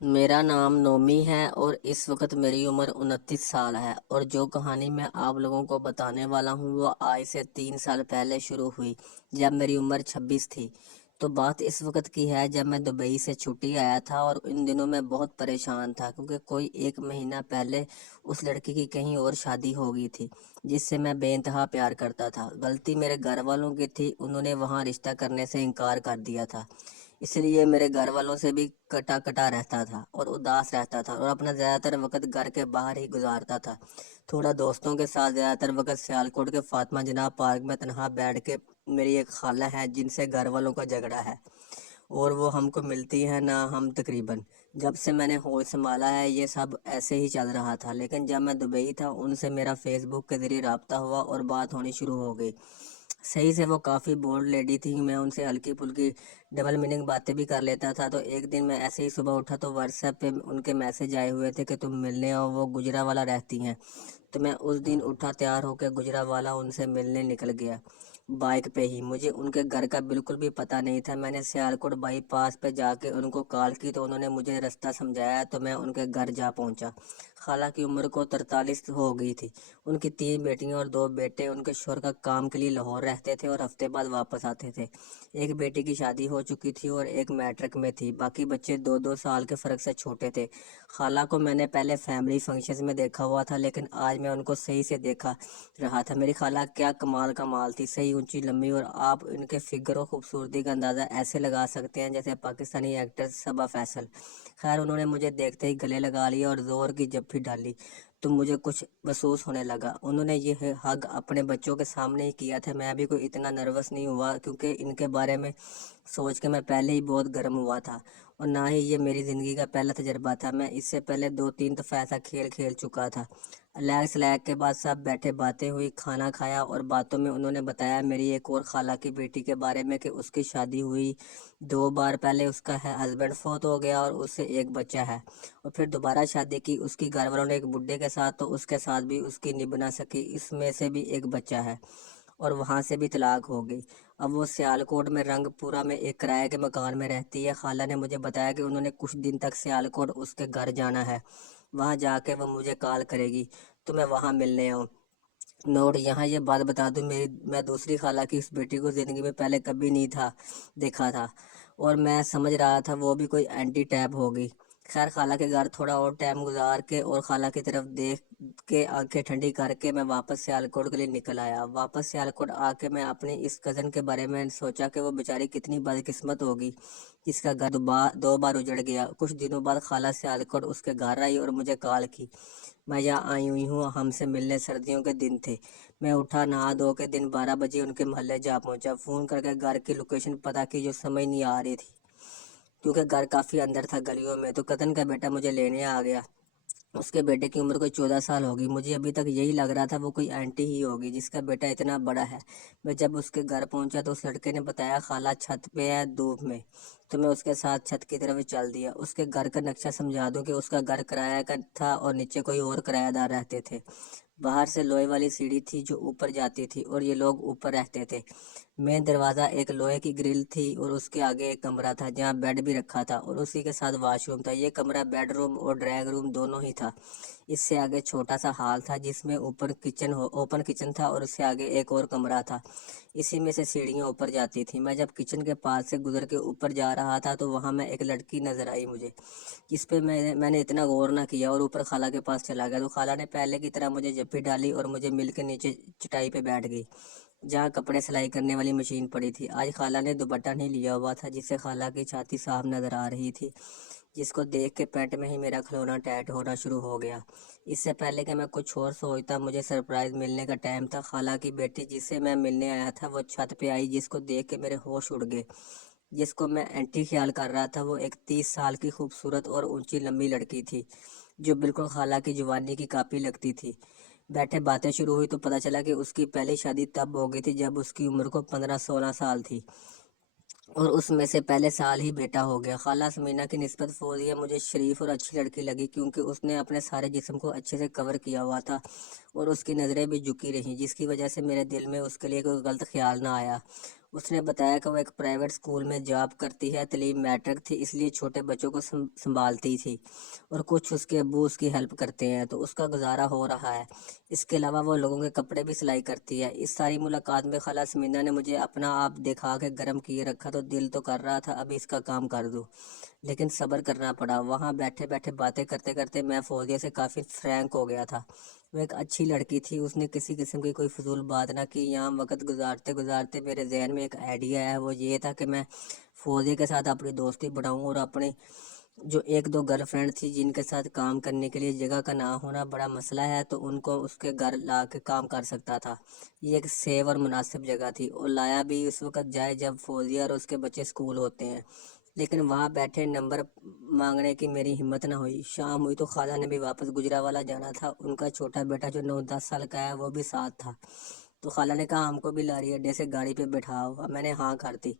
मेरा नाम नोमी है और इस वक्त मेरी उम्र 29 साल है। और जो कहानी मैं आप लोगों को बताने वाला हूँ वो आज से 3 साल पहले शुरू हुई, जब मेरी उम्र 26 थी। तो बात इस वक्त की है जब मैं दुबई से छुट्टी आया था, और इन दिनों मैं बहुत परेशान था क्योंकि कोई 1 महीना पहले उस लड़की की कहीं और शादी हो गई थी जिससे मैं बेइंतहा प्यार करता था। गलती मेरे घर वालों की थी, उन्होंने वहाँ रिश्ता करने से इनकार कर दिया था। इसलिए मेरे घर वालों से भी कटा कटा रहता था और उदास रहता था, और अपना ज़्यादातर वक्त घर के बाहर ही गुजारता था। थोड़ा दोस्तों के साथ, ज़्यादातर वक्त सियालकोट के फातिमा जनाब पार्क में तनहा बैठ के। मेरी एक खाला है जिनसे घर वालों का झगड़ा है और वो हमको मिलती है ना। हम तकरीबन जब से मैंने होश संभाला है ये सब ऐसे ही चल रहा था, लेकिन जब मैं दुबई था उनसे मेरा फेसबुक के ज़रिए रब्ता हुआ और बात होनी शुरू हो गई। सही से वो काफ़ी बोल्ड लेडी थी, मैं उनसे हल्की फुल्की डबल मीनिंग बातें भी कर लेता था। तो एक दिन मैं ऐसे ही सुबह उठा तो व्हाट्सएप पे उनके मैसेज आए हुए थे कि तुम मिलने आओ, वो गुजरावाला रहती हैं। तो मैं उस दिन उठा, तैयार होकर गुजरावाला उनसे मिलने निकल गया, बाइक पे ही। मुझे उनके घर का बिल्कुल भी पता नहीं था। मैंने सियालकोट बाईपास पे जाके उनको कॉल की तो उन्होंने मुझे रास्ता समझाया, तो मैं उनके घर जा पहुंचा। खाला की उम्र को 43 हो गई थी। उनकी 3 बेटियां और 2 बेटे। उनके शोहर का काम के लिए लाहौर रहते थे और हफ्ते बाद वापस आते थे। एक बेटी की शादी हो चुकी थी और एक मैट्रिक में थी। बाकी बच्चे 2-2 साल के फ़र्क से छोटे थे। खाला को मैंने पहले फैमिली फंक्शंस में देखा हुआ था, लेकिन आज मैं उनको सही से देखा रहा था। मेरी खाला क्या कमाल का माल थी, सही ऊंची लंबी, और आप इनके फिगर और खूबसूरती का अंदाज़ा ऐसे लगा सकते हैं जैसे पाकिस्तानी एक्टर सबा फैसल। खैर, उन्होंने मुझे देखते ही गले लगा लिया और ज़ोर की जप्फी डाली, तो मुझे कुछ महसूस होने लगा। उन्होंने ये हग अपने बच्चों के सामने ही किया था। मैं भी कोई इतना नर्वस नहीं हुआ क्योंकि इनके बारे में सोच के मैं पहले ही बहुत गर्म हुआ था, और ना ही ये मेरी ज़िंदगी का पहला तजर्बा था। मैं इससे पहले 2-3 दफ़ा ऐसा खेल खेल चुका था। लैग स्लैग के बाद सब बैठे, बातें हुई, खाना खाया, और बातों में उन्होंने बताया मेरी एक और खाला की बेटी के बारे में कि उसकी शादी हुई 2 बार। पहले उसका है हस्बैंड फौत हो गया और उससे एक बच्चा है, और फिर दोबारा शादी की उसकी घर वालों ने एक बुड्ढे के साथ, तो उसके साथ भी उसकी निभ ना सकी, इसमें से भी एक बच्चा है, और वहाँ से भी तलाक हो गई। अब वो सियालकोट में रंगपुरा में एक किराए के मकान में रहती है। खाला ने मुझे बताया कि उन्होंने कुछ दिन तक सियालकोट उसके घर जाना है। वहाँ जाके वो मुझे कॉल करेगी तो मैं वहाँ मिलने आऊँ। नोट, यहाँ ये बात बता दूँ, मैं दूसरी खाला की इस बेटी को ज़िंदगी में पहले कभी नहीं था देखा था, और मैं समझ रहा था वो भी कोई एंटी टैप होगी। खैर, खाला के घर थोड़ा और टाइम गुजार के और खाला की तरफ देख के आंखें ठंडी करके मैं वापस सियालकोट के लिए निकल आया। वापस सियालकोट आके मैं अपनी इस कज़न के बारे में सोचा कि वो बेचारी कितनी बदकिस्मत होगी जिसका घर 2 बार उजड़ गया। कुछ दिनों बाद खाला सियालकोट उसके घर आई और मुझे कॉल की, मैं यहाँ आई हुई हूँ हमसे मिलने। सर्दियों के दिन थे। मैं उठा, नहा धो के दिन 12 बजे उनके मोहल्ले जा पहुँचा। फ़ोन करके घर की लोकेशन पता की, जो समझ नहीं आ रही थी क्योंकि घर काफ़ी अंदर था गलियों में। तो कज़न का बेटा मुझे लेने आ गया। उसके बेटे की उम्र कोई 14 साल होगी। मुझे अभी तक यही लग रहा था वो कोई आंटी ही होगी जिसका बेटा इतना बड़ा है। मैं जब उसके घर पहुंचा तो उस लड़के ने बताया खाला छत पे है धूप में। तो मैं उसके साथ छत की तरफ चल दिया। उसके घर का नक्शा समझा दूं कि उसका घर किराया का था और नीचे कोई और किराएदार रहते थे। बाहर से लोहे वाली सीढ़ी थी जो ऊपर जाती थी, और ये लोग ऊपर रहते थे। मेन दरवाज़ा एक लोहे की ग्रिल थी, और उसके आगे एक कमरा था जहाँ बेड भी रखा था, और उसी के साथ वॉशरूम था। ये कमरा बेडरूम और ड्राइंग रूम दोनों ही था। इससे आगे छोटा सा हॉल था जिसमें ऊपर ओपन किचन था, और उससे आगे एक और कमरा था। इसी में से सीढ़ियाँ ऊपर जाती थी। मैं जब किचन के पास से गुजर के ऊपर जा रहा था तो वहाँ मैं एक लड़की नज़र आई मुझे, जिस पे मैंने इतना गौर ना किया, और ऊपर खाला के पास चला गया। तो खाला ने पहले की तरह मुझे जप्पी डाली और मुझे मिल के नीचे चटाई पे बैठ गई जहाँ कपड़े सिलाई करने वाली मशीन पड़ी थी। आज खाला ने दुपट्टा नहीं लिया हुआ था जिससे खाला की छाती साफ नज़र आ रही थी, जिसको देख के पेट में ही मेरा खिलौना टाइट होना शुरू हो गया। इससे पहले कि मैं कुछ और सोचता, मुझे सरप्राइज़ मिलने का टाइम था। खाला की बेटी जिससे मैं मिलने आया था वो छत पे आई, जिसको देख के मेरे होश उड़ गए। जिसको मैं एंटी ख्याल कर रहा था वो एक 30 साल की खूबसूरत और ऊंची लंबी लड़की थी, जो बिल्कुल खाला की जवानी की कापी लगती थी। बैठे बातें शुरू हुई तो पता चला कि उसकी पहली शादी तब हो गई थी जब उसकी उम्र को 15-16 साल थी, और उसमें से पहले साल ही बेटा हो गया। खाला समीना की निस्बत फौजिया मुझे शरीफ और अच्छी लड़की लगी क्योंकि उसने अपने सारे जिस्म को अच्छे से कवर किया हुआ था, और उसकी नज़रें भी झुकी रहीं, जिसकी वजह से मेरे दिल में उसके लिए कोई गलत ख्याल ना आया। اس نے بتایا کہ وہ ایک پرائیویٹ اسکول میں جاب کرتی ہے، تعلیم میٹرک تھی اس لیے چھوٹے بچوں کو سنبھالتی تھی، اور کچھ اس کے ابو اس کی ہیلپ کرتے ہیں تو اس کا گزارا ہو رہا ہے۔ اس کے علاوہ وہ لوگوں کے کپڑے بھی سلائی کرتی ہے۔ اس ساری ملاقات میں خالہ سمینہ نے مجھے اپنا آپ دکھا کے گرم کیے رکھا تو دل تو کر رہا تھا ابھی اس کا کام کر دوں، لیکن صبر کرنا پڑا۔ وہاں بیٹھے بیٹھے باتیں کرتے کرتے میں فوزیہ سے کافی فرینک ہو گیا تھا۔ وہ ایک اچھی لڑکی تھی، اس نے کسی قسم کی کوئی فضول بات نہ کی۔ یہاں وقت گزارتے گزارتے میرے ذہن میں ایک آئیڈیا ہے، وہ یہ تھا کہ میں فوزیہ کے ساتھ اپنی دوستی بڑھاؤں اور اپنی جو ایک دو گرل فرینڈ تھی جن کے ساتھ کام کرنے کے لیے جگہ کا نہ ہونا بڑا مسئلہ ہے تو ان کو اس کے گھر لا کے کام کر سکتا تھا۔ یہ ایک سیف اور مناسب جگہ تھی، اور لایا بھی اس وقت جائے جب فوزیہ اور اس کے بچے اسکول ہوتے ہیں، لیکن وہاں بیٹھے نمبر مانگنے کی میری ہمت نہ ہوئی۔ شام ہوئی تو خالہ نے بھی واپس گجرانوالہ جانا تھا، ان کا چھوٹا بیٹا جو 9-10 سال کا ہے وہ بھی ساتھ تھا، تو خالہ نے کہا ہم کو بھی لاری اڈے سے گاڑی پہ بٹھاؤ۔ میں نے ہاں کر دی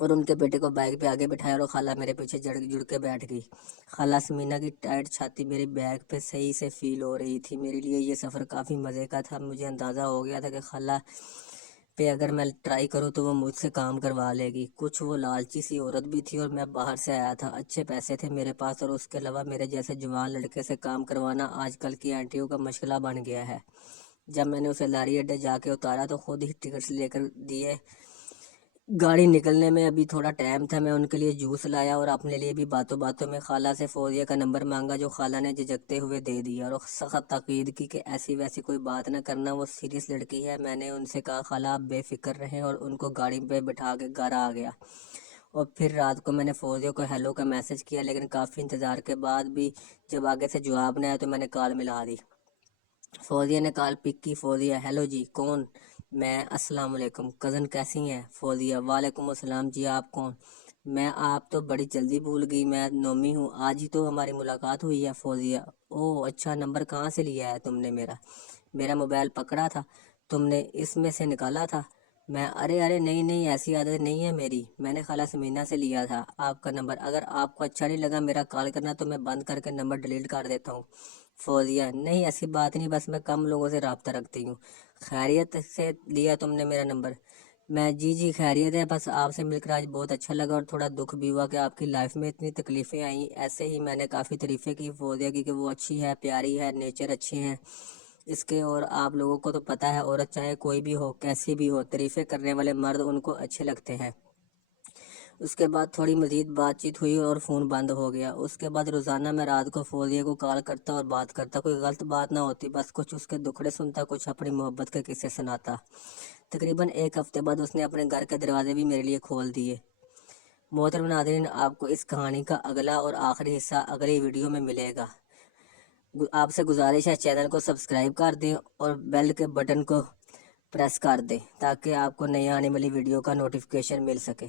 اور ان کے بیٹے کو بائک پہ آگے بٹھایا اور خالہ میرے پیچھے جڑ کے بیٹھ گئی۔ خالہ سمینہ کی ٹائٹ چھاتی میری بیگ پہ صحیح سے فیل ہو رہی تھی۔ میرے لیے یہ سفر کافی مزے کا تھا۔ مجھے اندازہ ہو گیا تھا کہ خالہ پہ اگر میں ٹرائی کروں تو وہ مجھ سے کام کروا لے گی۔ کچھ وہ لالچی سی عورت بھی تھی اور میں باہر سے آیا تھا، اچھے پیسے تھے میرے پاس، اور اس کے علاوہ میرے جیسے جوان لڑکے سے کام کروانا آج کل کی آنٹیوں کا مشغلہ بن گیا ہے۔ جب میں نے اسے لاری اڈے جا کے اتارا تو خود ہی ٹکٹس لے کر دیے۔ گاڑی نکلنے میں ابھی تھوڑا ٹائم تھا، میں ان کے لیے جوس لایا اور اپنے لیے بھی باتوں باتوں میں خالہ سے فوزیہ کا نمبر مانگا، جو خالہ نے جھجکتے ہوئے دے دیا اور سخت تاکید کی کہ ایسی ویسی کوئی بات نہ کرنا، وہ سیریس لڑکی ہے۔ میں نے ان سے کہا خالہ آپ بے فکر رہیں، اور ان کو گاڑی پہ بٹھا کے گھر آ گیا۔ اور پھر رات کو میں نے فوزیہ کو ہیلو کا میسج کیا، لیکن کافی انتظار کے بعد بھی جب آگے سے جواب نہ آیا تو میں نے کال ملا دی۔ فوزیہ نے کال پک کی۔ فوزیہ: ہیلو جی، کون؟ میں: السلام علیکم کزن، کیسی ہیں؟ فوزیہ: وعلیکم السلام جی، آپ کون؟ میں: آپ تو بڑی جلدی بھول گئی، میں نومی ہوں، آج ہی تو ہماری ملاقات ہوئی ہے۔ فوزیہ: اوہ اچھا، نمبر کہاں سے لیا ہے تم نے میرا موبائل پکڑا تھا تم نے، اس میں سے نکالا تھا؟ میں: ارے نہیں ایسی عادت نہیں ہے میری، میں نے خالہ سمینہ سے لیا تھا آپ کا نمبر، اگر آپ کو اچھا نہیں لگا میرا کال کرنا تو میں بند کر کے نمبر ڈیلیٹ کر دیتا ہوں۔ فوزیہ: نہیں ایسی بات نہیں، بس میں کم لوگوں سے رابطہ رکھتی ہوں۔ خیریت سے لیا تم نے میرا نمبر؟ میں: جی خیریت ہے، بس آپ سے مل کر آج بہت اچھا لگا اور تھوڑا دکھ بھی ہوا کہ آپ کی لائف میں اتنی تکلیفیں آئیں۔ ایسے ہی میں نے کافی تعریفیں کی فوزیہ کی کہ وہ اچھی ہے، پیاری ہے، نیچر اچھے ہیں اس کے، اور آپ لوگوں کو تو پتہ ہے عورت چاہے کوئی بھی ہو، کیسی بھی ہو، تعریفیں کرنے والے مرد ان کو اچھے لگتے ہیں۔ اس کے بعد تھوڑی مزید بات چیت ہوئی اور فون بند ہو گیا۔ اس کے بعد روزانہ میں رات کو فوزیہ کو کال کرتا اور بات کرتا، کوئی غلط بات نہ ہوتی، بس کچھ اس کے دکھڑے سنتا، کچھ اپنی محبت کے قصے سناتا۔ تقریباً 1 ہفتے بعد اس نے اپنے گھر کے دروازے بھی میرے لیے کھول دیے۔ محترم ناظرین، آپ کو اس کہانی کا اگلا اور آخری حصہ اگلی ویڈیو میں ملے گا۔ آپ سے گزارش ہے چینل کو سبسکرائب کر دیں اور بیل کے بٹن کو پریس کر دیں تاکہ آپ کو نئی آنے والی ویڈیو کا نوٹیفیکیشن مل سکے۔